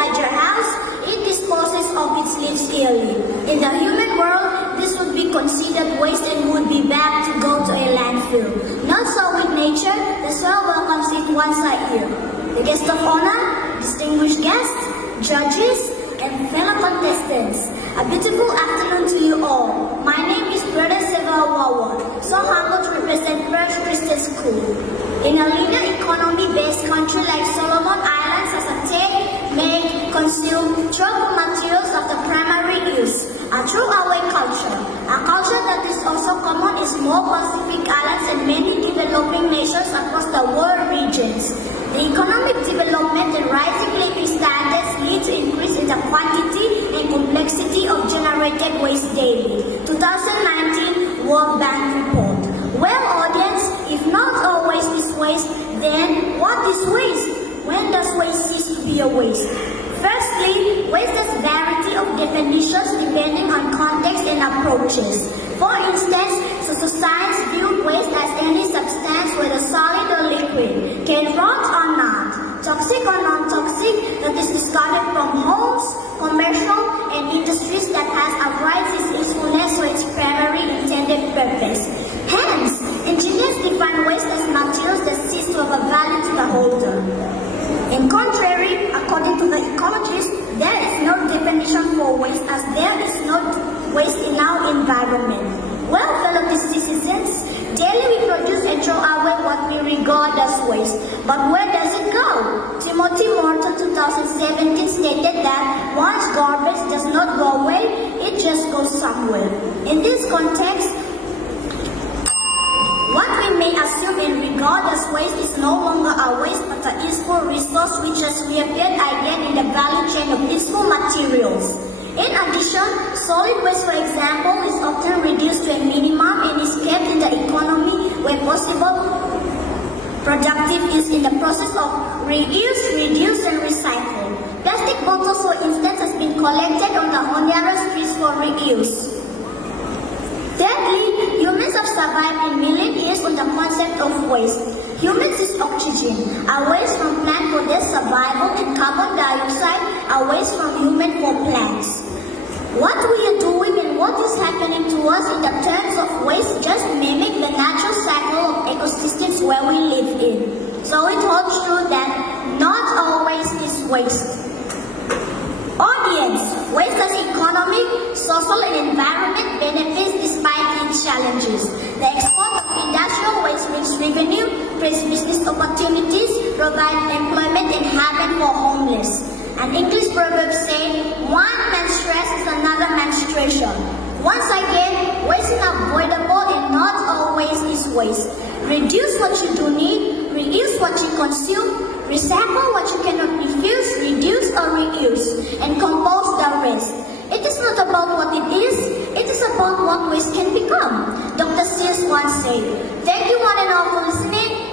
inside your house, it disposes of its leaves yearly. In the human world, this would be considered waste and would be bad to go to a landfill. Not so with nature, the soil welcomes it once a year. The guest of honor, distinguished guests, judges, and fellow contestants, a beautiful afternoon to you all. My name is Brother Seva Wawa, so humble to represent First Christian School. In a linear economy-based country like Solomon Islands, as a take, make, consume, throw materials of the primary use, a throwaway culture, a culture that is also common in small Pacific islands and many developing nations across the world regions. The economic development and rising living standards lead to increase in the quantity and complexity of generated waste daily. 2019 World Bank Report. Well, audience, if not all waste is waste, then what is waste? When does waste cease to be a waste? Firstly, waste has variety of definitions depending on context and approaches. For instance, science view waste as any substance, whether solid or liquid, can rot or not, toxic or non-toxic, that is discarded from homes, commercial, and industries that has applied its usefulness to its primary intended purpose. Hence, engineers define waste as materials that cease to have a value to the holder. In contrary, according to the ecologists, there is no definition for waste as there is no waste in our environment. Well, fellow citizens, daily we produce and throw away what we regard as waste. But where does it go? Timothy Morton 2017 stated that once garbage does not go away, it just goes somewhere. In this context, what we may assume and regard as waste is no longer a waste but a useful resource which has reappeared again in the value chain of useful materials. In addition, solid waste, for example, is often reduced to a minimum and is kept in the economy where possible. Productive is in the process of reuse, reduce, and recycle. Plastic bottles, for instance, has been collected on the Honduras streets for reuse. Thirdly, humans have survived in million years on the concept of waste. Humans is oxygen, a waste from plant for their survival, and carbon dioxide, a waste from human for plants. What we are doing and what is happening to us in the terms of waste just mimic the natural cycle of ecosystems where we live in. So it holds true that not all waste is waste. Audience, waste has economic, social, and environment benefits despite its challenges. The export of industrial waste brings revenue, creates business opportunities, provides employment and haven for homeless. An English proverb saying, one man's stress is another man's treasure. Once again, waste is unavoidable and not all waste is waste. Reduce what you do need, reuse what you consume, recycle what you cannot refuse, reduce or reuse, and compose the rest. It is not about what it is about what waste can become. Dr. Sears once said. Thank you one and all for listening.